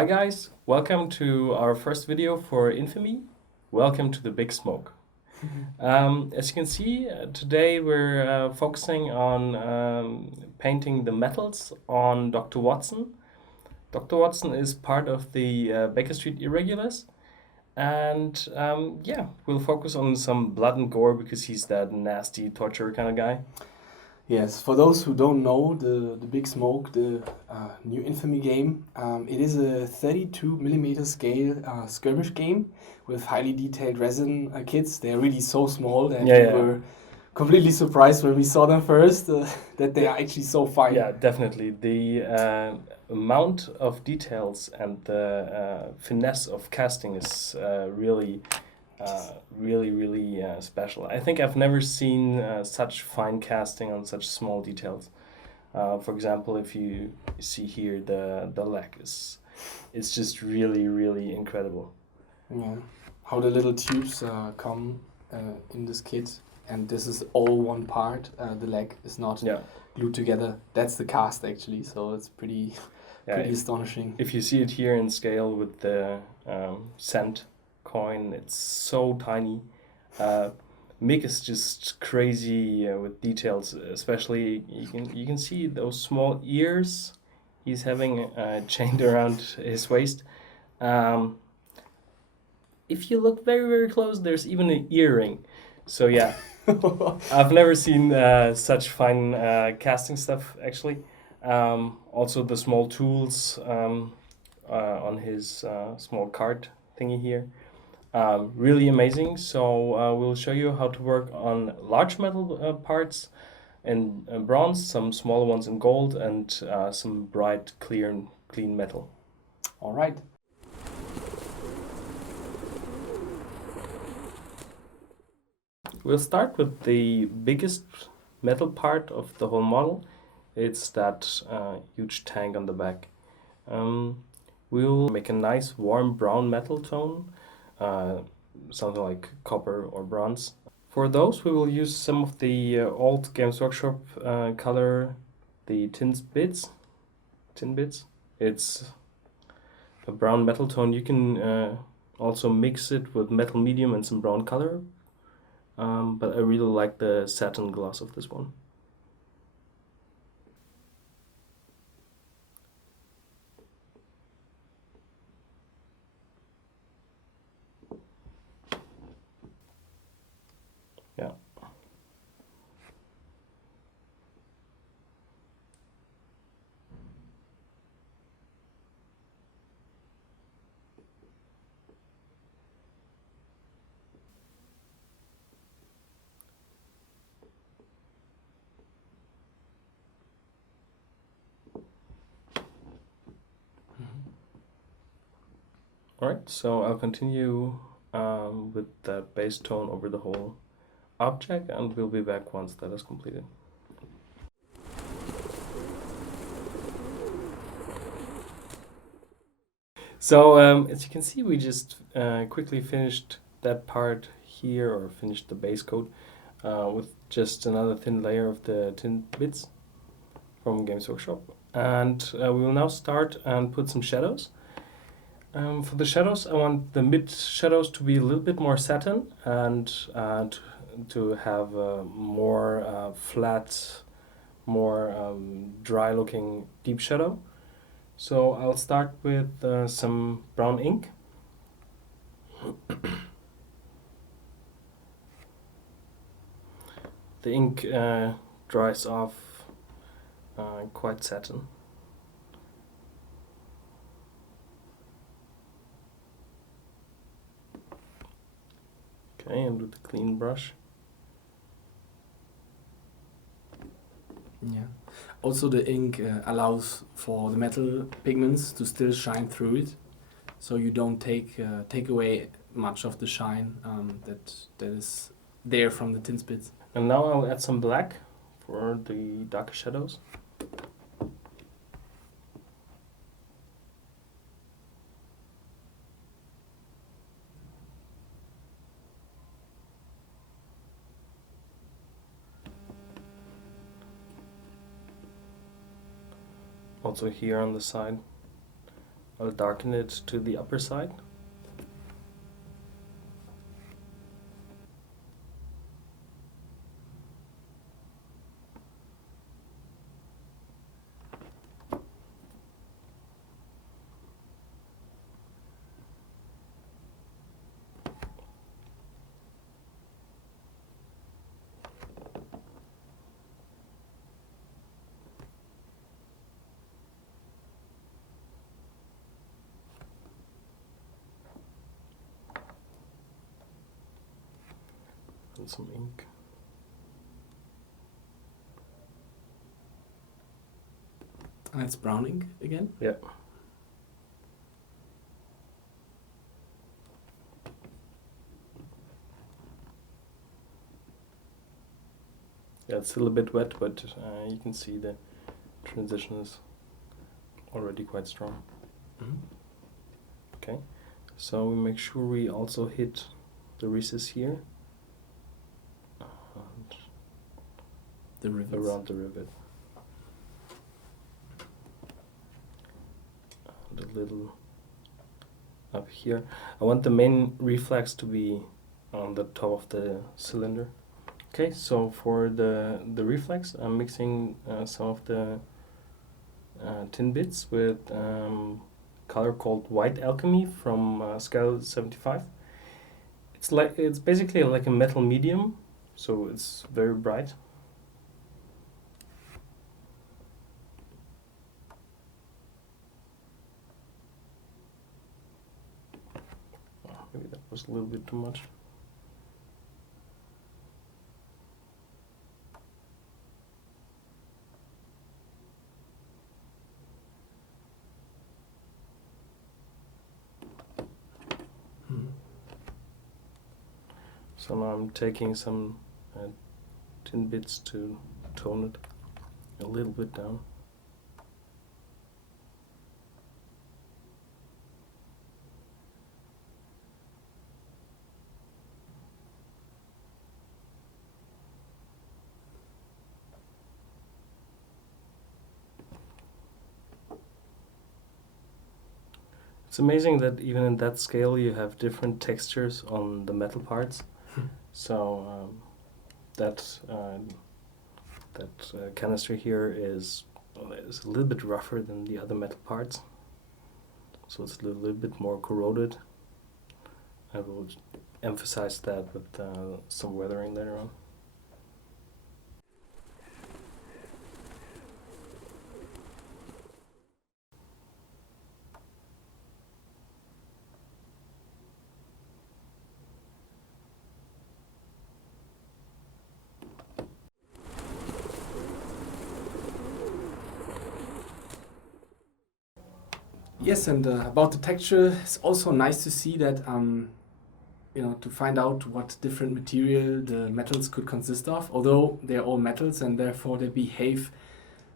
Hi guys, welcome to our first video for INFAMY. Welcome to the big smoke. As you can see, today we're focusing on painting the metals on Dr. Watson. Dr. Watson is part of the Baker Street Irregulars, and yeah, we'll focus on some blood and gore because he's that nasty torturer kind of guy. Yes, for those who don't know, the Big Smoke, the new Infamy game, it is a 32mm scale skirmish game with highly detailed resin kits. They're really so small that we were completely surprised when we saw them first, that they are actually so fine. Yeah, definitely. The amount of details and the finesse of casting is really special. I think I've never seen such fine casting on such small details. For example, if you see here the leg is, it's just really incredible. Yeah, how the little tubes come in this kit, and this is all one part. The leg is not glued together. That's the cast actually, so it's pretty astonishing. If you see it here in scale with the cent coin, it's so tiny. Mikh is just crazy with details, especially you can see those small ears he's having chained around his waist. If you look very close, there's even an earring. So yeah, I've never seen such fine casting stuff actually. Also the small tools on his small cart thingy here. Really amazing. So we'll show you how to work on large metal parts in bronze, some smaller ones in gold, and some bright, clear, and clean metal. All right. We'll start with the biggest metal part of the whole model. It's that huge tank on the back. We'll make a nice warm brown metal tone, something like copper or bronze. For those, we will use some of the old Games Workshop color, the tin bits. It's a brown metal tone. You can also mix it with metal medium and some brown color. But I really like the satin gloss of this one. Yeah. Alright, so I'll continue with that base tone over the whole object, and we'll be back once that is completed. So as you can see, we just quickly finished that part here, or finished the base coat with just another thin layer of the tin bits from Games Workshop. And we will now start and put some shadows. For the shadows, I want the mid shadows to be a little bit more satin and to have a more flat, more dry looking deep shadow. So I'll start with some brown ink. The ink dries off quite satin. Okay, and with a clean brush. Yeah. Also, the ink allows for the metal pigments to still shine through it, so you don't take away much of the shine that is there from the tin bits. And now I'll add some black for the darker shadows. Also here on the side, I'll darken it to the upper side. And some ink. And it's browning again? Yeah. Yeah, it's still a bit wet, but you can see the transition is already quite strong. Mm-hmm. Okay, so we make sure we also hit the recess here. And The rivets. around the rivet. And a little up here. I want the main reflex to be on the top of the cylinder. Okay, so for the reflex, I'm mixing some of the tin bits with color called White Alchemy from scale 75. It's basically like a metal medium, so it's very bright. Maybe that was a little bit too much. So now I'm taking some tin bits to tone it a little bit down. It's amazing that even in that scale you have different textures on the metal parts. So that canister here is a little bit rougher than the other metal parts. So it's a little bit more corroded. I will emphasize that with some weathering later on. Yes, and about the texture, it's also nice to see that, to find out what different material the metals could consist of. Although they're all metals and therefore they behave,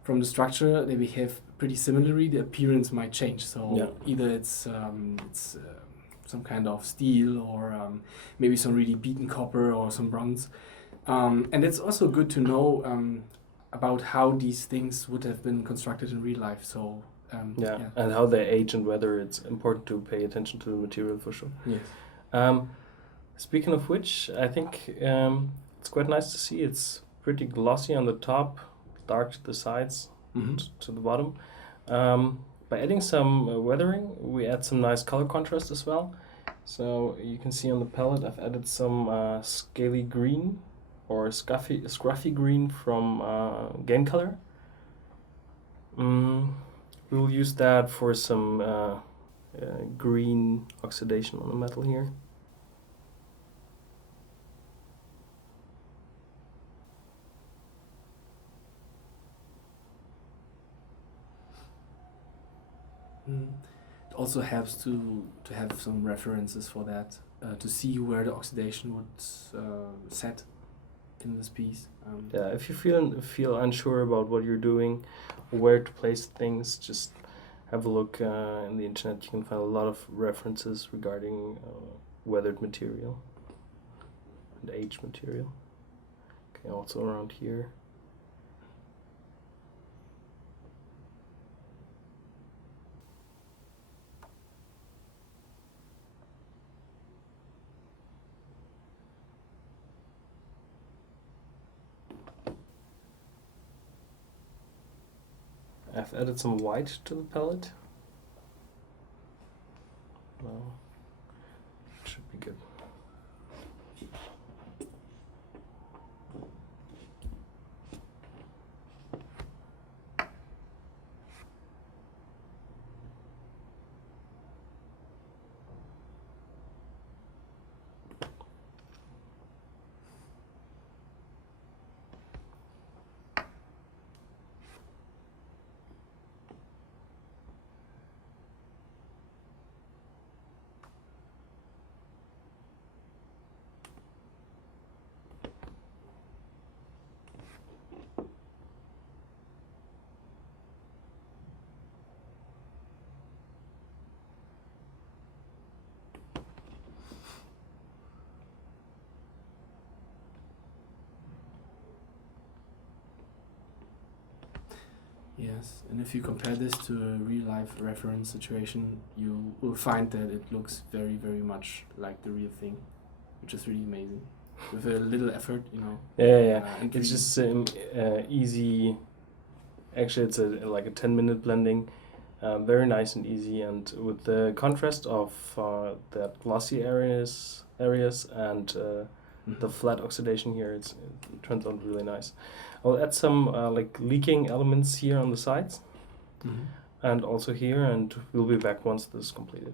from the structure, they behave pretty similarly, the appearance might change. So either it's some kind of steel or maybe some really beaten copper or some bronze. And it's also good to know about how these things would have been constructed in real life. So and how they age and whether it's important to pay attention to the material for sure. Yes. Speaking of which, I think it's quite nice to see it's pretty glossy on the top, dark to the sides, to the bottom. By adding some weathering, we add some nice color contrast as well. So you can see on the palette I've added some scaly green or scruffy green from Game Color. We will use that for some green oxidation on the metal here. It also helps to have some references for that, to see where the oxidation would set in this piece. If you feel unsure about what you're doing, where to place things, just have a look in the internet. You can find a lot of references regarding weathered material and aged material. Okay, also around here. I've added some white to the palette. Well, it should be good. Yes, and if you compare this to a real-life reference situation, you will find that it looks very, very much like the real thing, which is really amazing. With a little effort, you know. Yeah. And It's just easy. Actually, it's like a 10-minute blending. Very nice and easy, and with the contrast of that glossy areas and the flat oxidation here, it turns out really nice. I'll add some like leaking elements here on the sides and also here, and we'll be back once this is completed.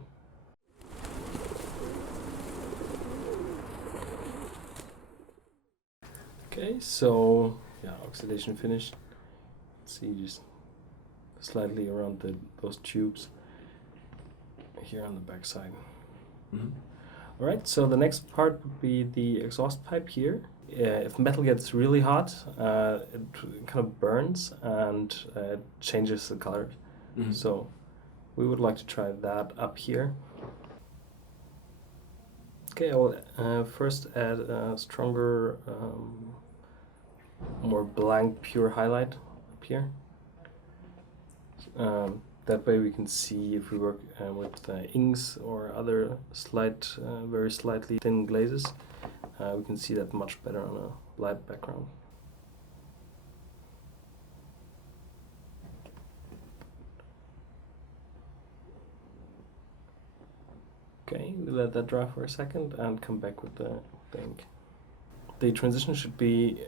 Okay, so yeah, oxidation finished. See, just slightly around those tubes here on the back side. All right, so the next part would be the exhaust pipe here. If metal gets really hot, it kind of burns and changes the color. So we would like to try that up here. Okay, I'll first add a stronger, more blank, pure highlight up here. That way we can see if we work with inks or other very slightly thin glazes. We can see that much better on a light background. Okay, we let that dry for a second and come back with the ink. The transition should be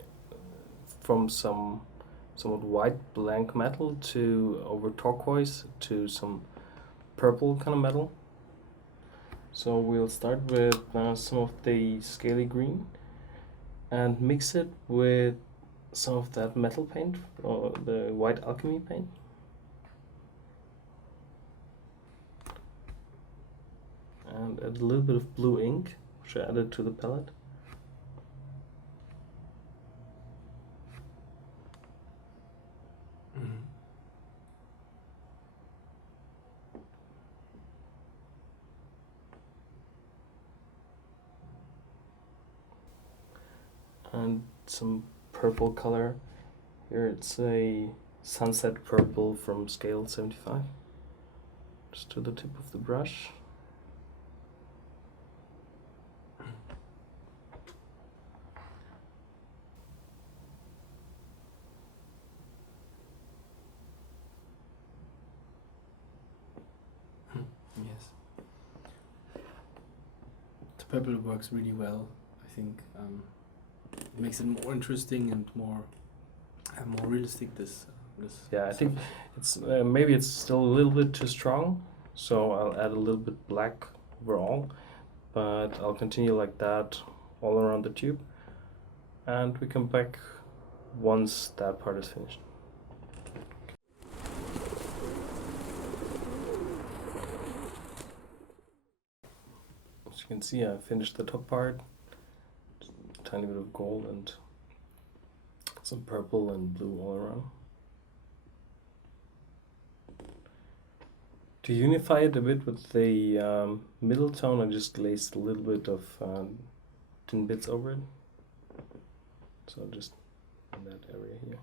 from somewhat white blank metal to over turquoise to some purple kind of metal. So we'll start with some of the scaly green and mix it with some of that metal paint, or the white alchemy paint. And add a little bit of blue ink, which I added to the palette. And some purple color. Here it's a sunset purple from scale 75. Just to the tip of the brush. Yes. The purple works really well, I think. It makes it more interesting and more realistic. This yeah, I think it's maybe it's still a little bit too strong, so I'll add a little bit black overall, but I'll continue like that all around the tube, and we come back once that part is finished. As you can see, I finished the top part. Tiny bit of gold and some purple and blue all around. To unify it a bit with the middle tone, I just glazed a little bit of tin bits over it. So just in that area here.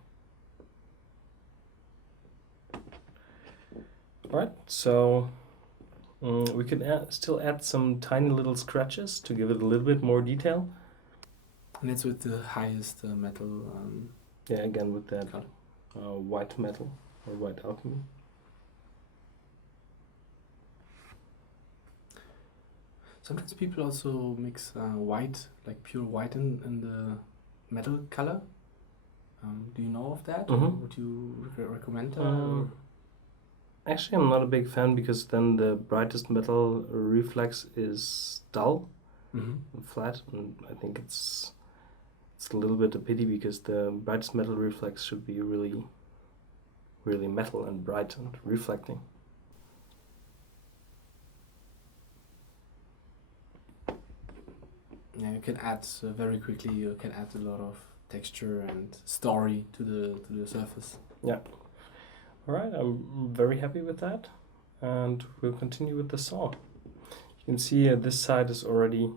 Alright, so we could still add some tiny little scratches to give it a little bit more detail. And it's with the highest metal. Yeah, again with that white metal. or white alchemy. Sometimes people also mix white, like pure white in the metal color. Do you know of that? Or would you recommend that? Actually, I'm not a big fan because then the brightest metal reflex is dull and flat, and I think it's a little bit a pity because the brightest metal reflex should be really, really metal and bright and reflecting. Yeah, you can add very quickly. You can add a lot of texture and story to the surface. Yeah. All right, I'm very happy with that, and we'll continue with the saw. You can see this side is already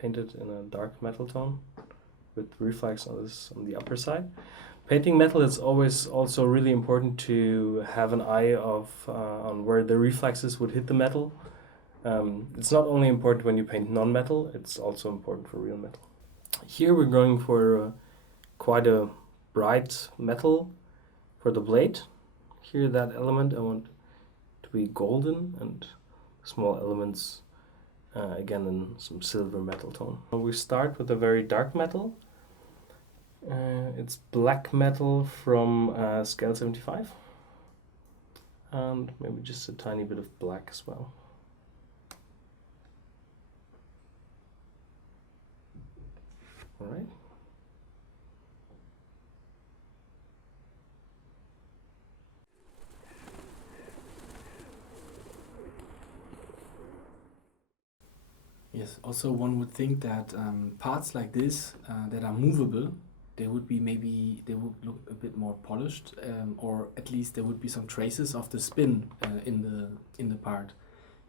painted in a dark metal tone with reflex on the upper side. Painting metal, it's always also really important to have an eye on where the reflexes would hit the metal. It's not only important when you paint non-metal, it's also important for real metal. Here we're going for quite a bright metal for the blade. Here that element I want to be golden, and small elements again in some silver metal tone. We start with a very dark metal. It's black metal from scale 75, and maybe just a tiny bit of black as well. All right. Yes, also one would think that parts like this that are movable, they would look a bit more polished, or at least there would be some traces of the spin in the part.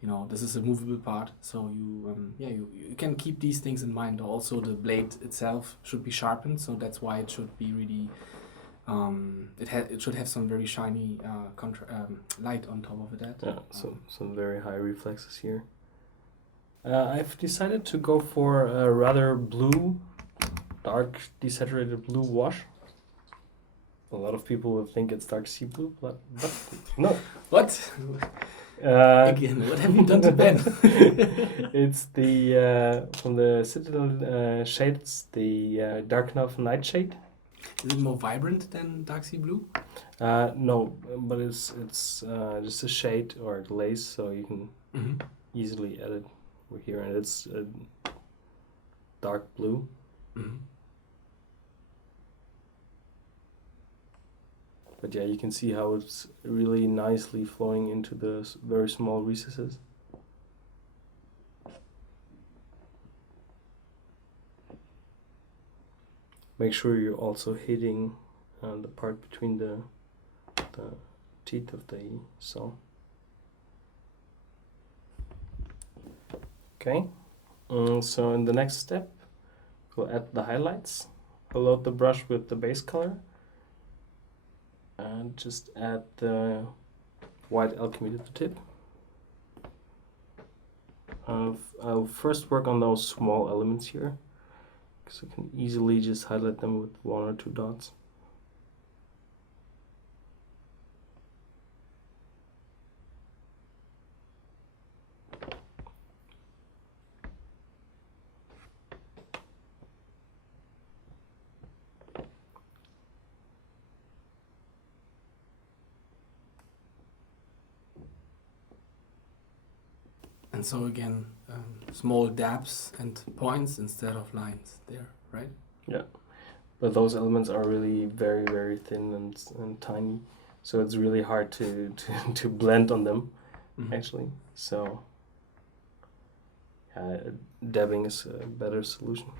You know, this is a movable part, so you can keep these things in mind. Also, the blade itself should be sharpened, so that's why it should be really. It should have some very shiny light on top of that. Yeah, some very high reflexes here. I've decided to go for a rather blue, dark desaturated blue wash. A lot of people will think it's dark sea blue, but no. What? Again, what have you done to Ben? It's the from the Citadel shades, the Dark Enough Nightshade. Is it more vibrant than dark sea blue? No, but it's just a shade or a glaze, so you can easily add it over here, and it's dark blue. But yeah, you can see how it's really nicely flowing into the very small recesses. Make sure you're also hitting the part between the teeth of the saw. Okay, so in the next step, we'll add the highlights. I'll load the brush with the base color and just add the white alchemy to the tip. I'll first work on those small elements here, because I can easily just highlight them with 1 or 2 dots. And so again, small dabs and points instead of lines there, right? Yeah, but those elements are really very, very thin and tiny, so it's really hard to blend on them, actually. So dabbing is a better solution.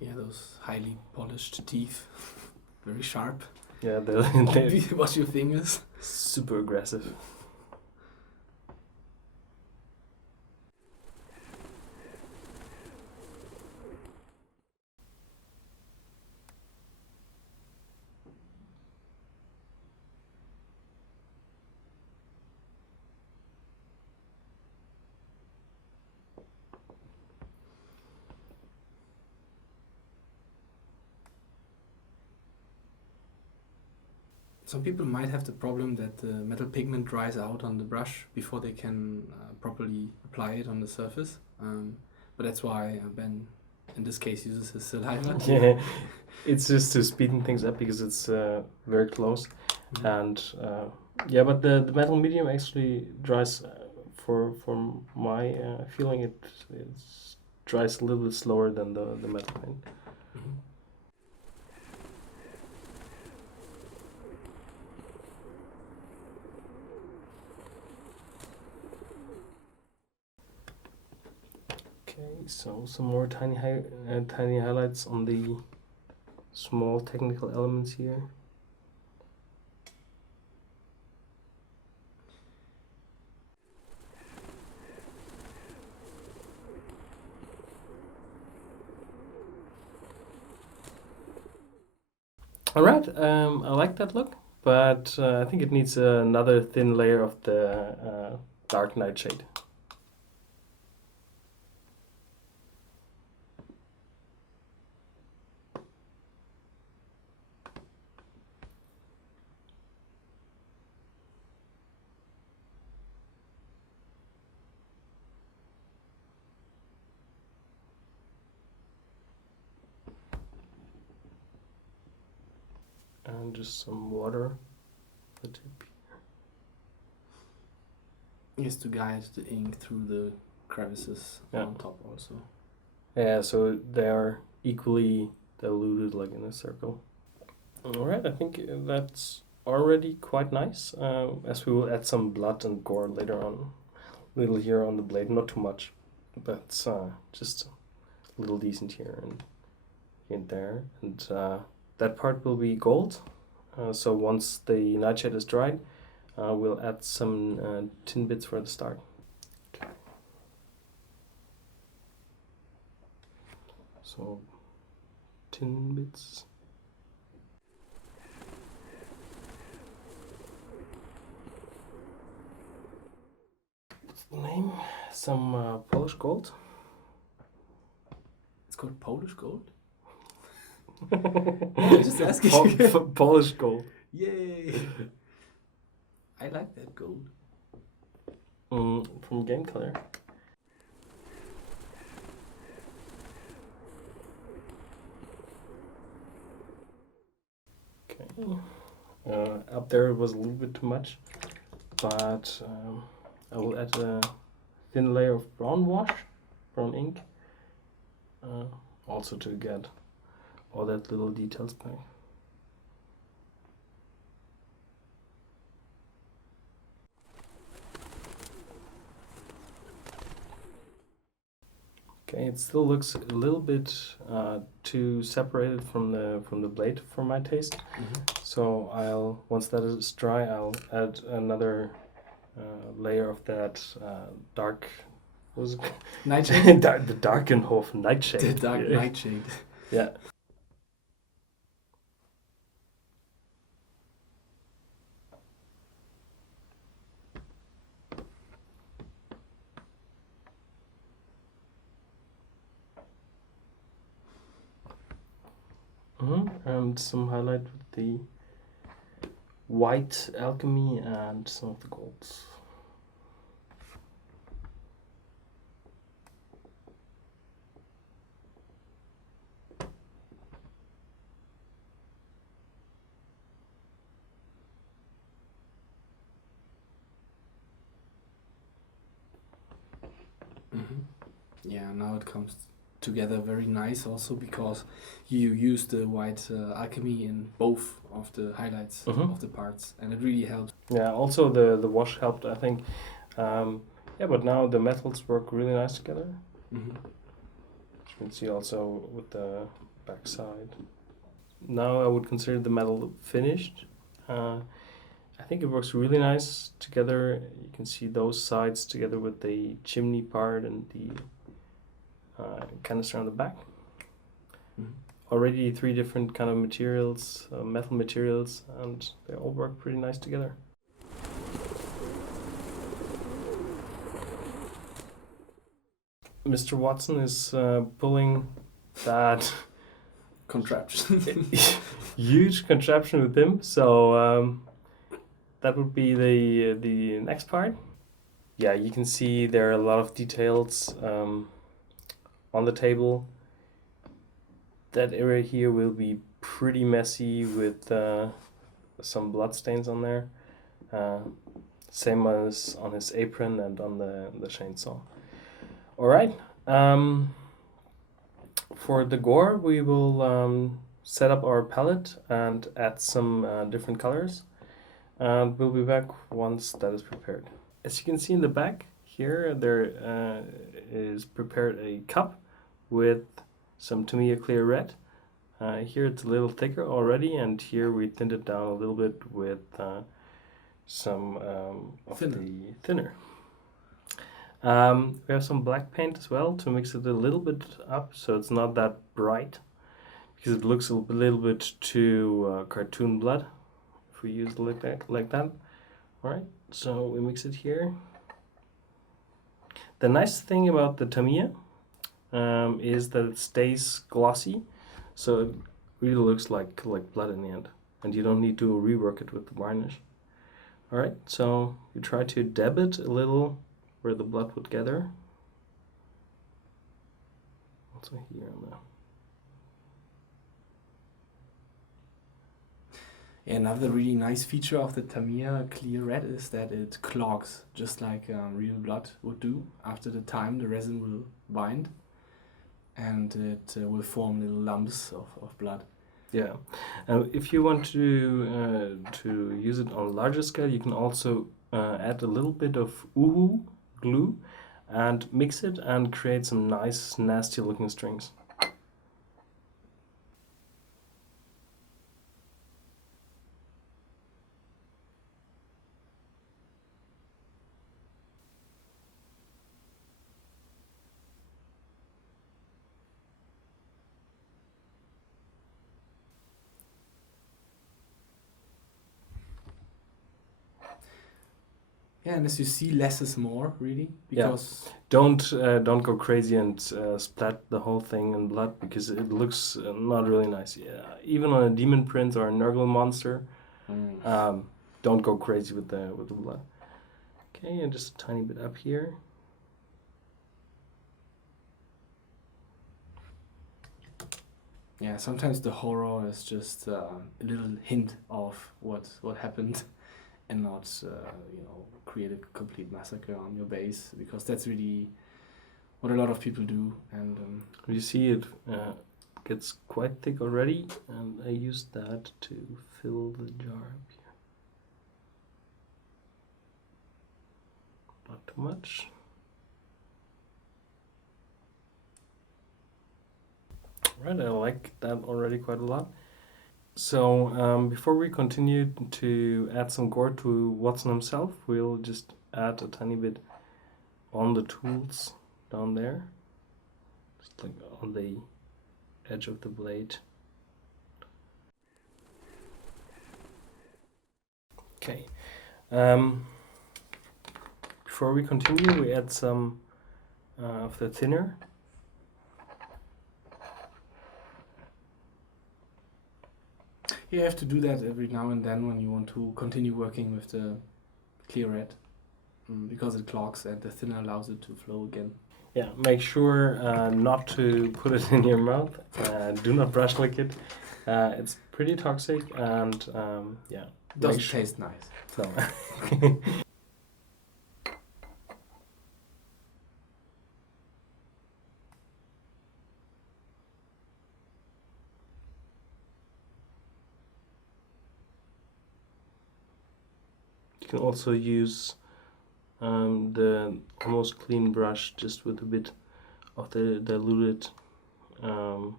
Yeah, those highly polished teeth, very sharp. Yeah, they're Watch your fingers. super aggressive. Some people might have the problem that the metal pigment dries out on the brush before they can properly apply it on the surface. But that's why Ben, in this case, uses his saliva. Yeah, it's just to speeding things up because it's very close. Mhm. And yeah, but the metal medium actually dries, for my feeling, it dries a little bit slower than the metal paint. Mhm. Okay, so some more tiny highlights on the small technical elements here. All right, I like that look, but I think it needs another thin layer of the dark nightshade. And just some water on the tip. Just to guide the ink through the crevices Yeah. on top also. Yeah, so they are equally diluted, like in a circle. All right, I think that's already quite nice. As we will add some blood and gore later on, little here on the blade, not too much, but just a little decent here and there, and that part will be gold. So once the nightshade is dried, we'll add some tin bits for the start. Okay. So tin bits. What's the name? Some polished gold. It's called Polish gold? I'm just asking. Polished gold. Yay! I like that gold. From Game Color. Okay. Up there it was a little bit too much, but I will add a thin layer of brown ink, also to get all that little details back. Okay, it still looks a little bit too separated from the blade for my taste. Mm-hmm. So once that is dry, I'll add another layer of that dark. What was it? Nightshade? The Darkenhof nightshade. The dark Yeah. nightshade. Yeah. And some highlight with the white alchemy and some of the golds. Mm-hmm. Yeah, now it comes together very nice also because you use the white alchemy in both of the highlights of the parts, and it really helps. Yeah, also the wash helped, I think. Yeah, but now the metals work really nice together. Mm-hmm. You can see also with the back side. Now I would consider the metal finished. I think it works really nice together. You can see those sides together with the chimney part and the canister on the back. Mhm. Already 3 different kind of materials, metal materials, and they all work pretty nice together. Mr. Watson is pulling that Contraption. huge contraption with him, so that would be the next part. Yeah, you can see there are a lot of details on the table. That area here will be pretty messy with some blood stains on there. Same as on his apron and on the chainsaw. Alright, for the gore we will set up our palette and add some different colors. And we'll be back once that is prepared. As you can see in the back here, there is prepared a cup with some Tamiya clear red. Here it's a little thicker already, and here we thinned it down a little bit with some of the thinner. We have some black paint as well to mix it a little bit up so it's not that bright, because it looks a little bit too cartoon blood if we use it like that. Alright, so we mix it here. The nice thing about the Tamiya is that it stays glossy, so it really looks like blood in the end, and you don't need to rework it with the varnish. Alright, so you try to dab it a little where the blood would gather. Also here on the... Another really nice feature of the Tamiya clear red is that it clogs, just like real blood would do. After the time, the resin will bind, and it will form little lumps of blood. Yeah, if you want to use it on a larger scale, you can also add a little bit of uhu glue and mix it and create some nice, nasty looking strings. Yeah, and as you see, less is more, really, because don't go crazy and splat the whole thing in blood, because it looks not really nice. Yeah, even on a demon prince or a Nurgle monster, don't go crazy with the blood. Okay, and just a tiny bit up here. Yeah, sometimes the horror is just a little hint of what happened, and not create a complete massacre on your base, because that's really what a lot of people do. And you see it gets quite thick already, and I used that to fill the jar up here. Not too much. Right, I like that already quite a lot. So before we continue to add some gore to Watson himself, we'll just add a tiny bit on the tools down there, just like on the edge of the blade. Okay. Before we continue, we add some of the thinner. you have to do that every now and then when you want to continue working with the clear red, because it clogs and the thinner allows it to flow again. Yeah, make sure not to put it in your mouth. Do not brush lick it. It's pretty toxic, and yeah. Doesn't taste nice. No. You can also use the almost clean brush just with a bit of the diluted a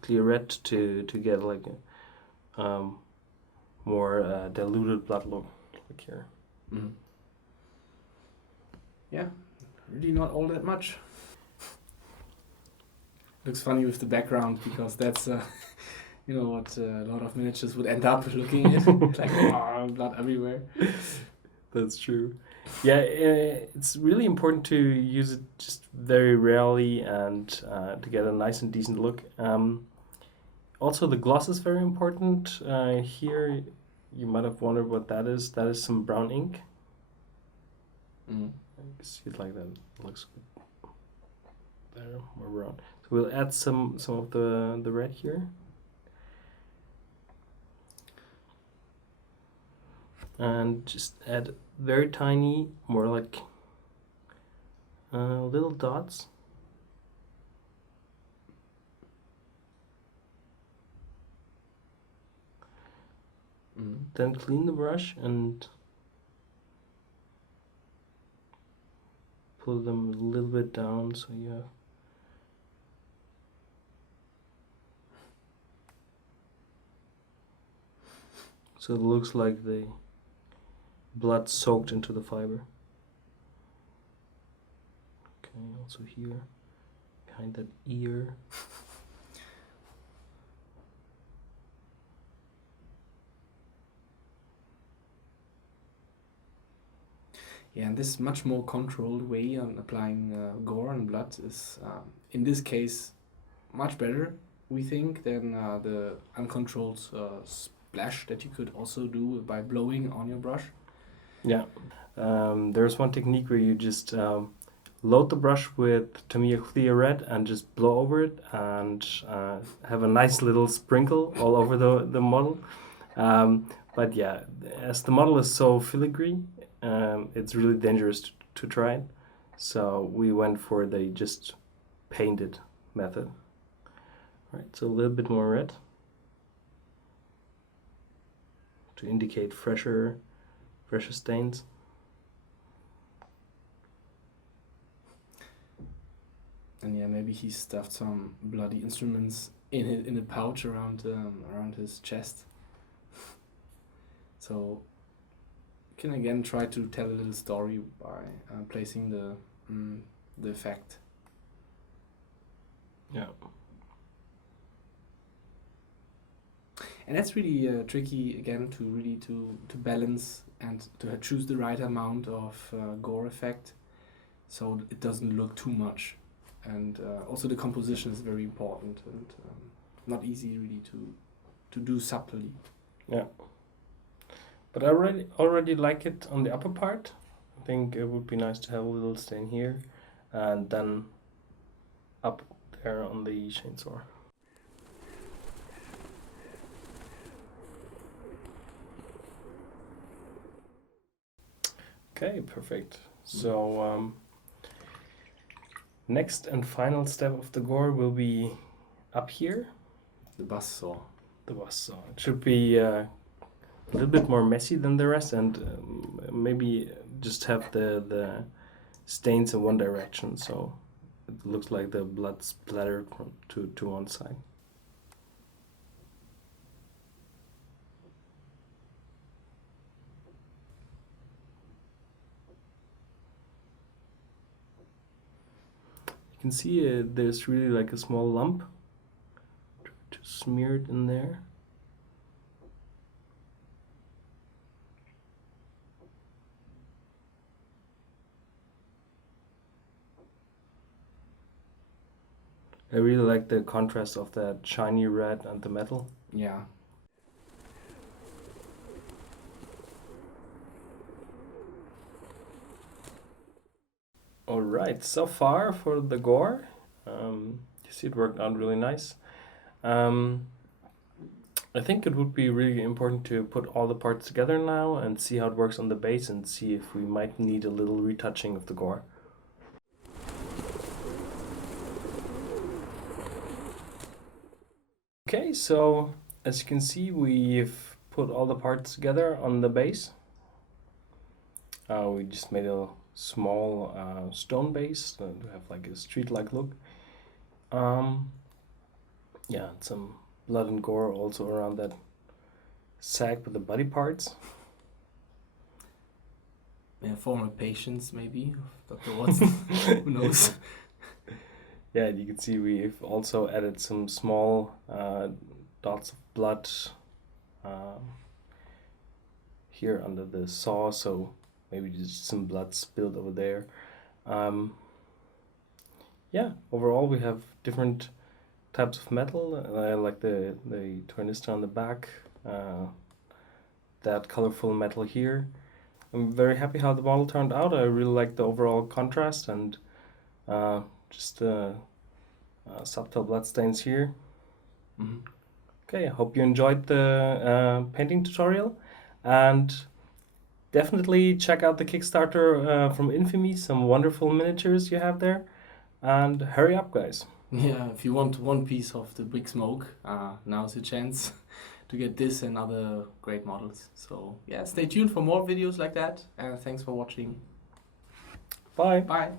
clear red to get like a more diluted blood look like here. Mm. Yeah, really not all that much. Looks funny with the background because that's you know what a lot of miniatures would end up looking at, like blood everywhere. That's true. Yeah, it's really important to use it just very rarely and to get a nice and decent look. Also, the gloss is very important. Here, you might have wondered what that is. That is some brown ink. Mm. You can see it like that. It looks good. There, more brown. So we'll add some of the red here. And just add very tiny, more like little dots. Then clean the brush and pull them a little bit down so you have. So it looks like the blood soaked into the fiber. Okay, also here, behind that ear. Yeah, and this much more controlled way on applying gore and blood is, in this case, much better, we think, than the uncontrolled splash that you could also do by blowing on your brush. Yeah. There's one technique where you just load the brush with Tamiya Clear Red and just blow over it and have a nice little sprinkle all over the model. But yeah, as the model is so filigree, it's really dangerous to try it. So we went for the just painted method. Right, so a little bit more red to indicate fresher stains. And yeah, maybe he stuffed some bloody instruments in a pouch around his chest. So you can again try to tell a little story by placing the effect. Yeah. And that's really tricky again to balance and to choose the right amount of gore effect, so it doesn't look too much. And also the composition is very important and not easy really to do subtly. Yeah. But I already like it on the upper part. I think it would be nice to have a little stain here and then up there on the chainsaw. Okay, perfect. So next and final step of the gore will be up here. The BUZZSAW. The BUZZSAW. It should be a little bit more messy than the rest and maybe just have the stains in one direction so it looks like the blood splattered to one side. You can see there's really like a small lump. Just smear it in there. I really like the contrast of that shiny red and the metal. Yeah. Alright, so far for the gore. You see it worked out really nice. I think it would be really important to put all the parts together now and see how it works on the base and see if we might need a little retouching of the gore. Okay, so as you can see, we've put all the parts together on the base. We just made a small stone base to have like a street-like look. Yeah, and some blood and gore also around that sack with the body parts. Former patients, maybe, of Dr. Watson. Who knows? Yeah, and you can see we've also added some small dots of blood here under the saw, so maybe just some blood spilled over there. Yeah, overall we have different types of metal. I like the tornister on the back, that colorful metal here. I'm very happy how the model turned out. I really like the overall contrast and just subtle blood stains here. Mm-hmm. Okay, I hope you enjoyed the painting tutorial, and definitely check out the Kickstarter from INFAMY, some wonderful miniatures you have there, and hurry up, guys. Yeah, if you want one piece of the Big Smoke, now's your chance to get this and other great models. So yeah, stay tuned for more videos like that, and thanks for watching. Bye. Bye.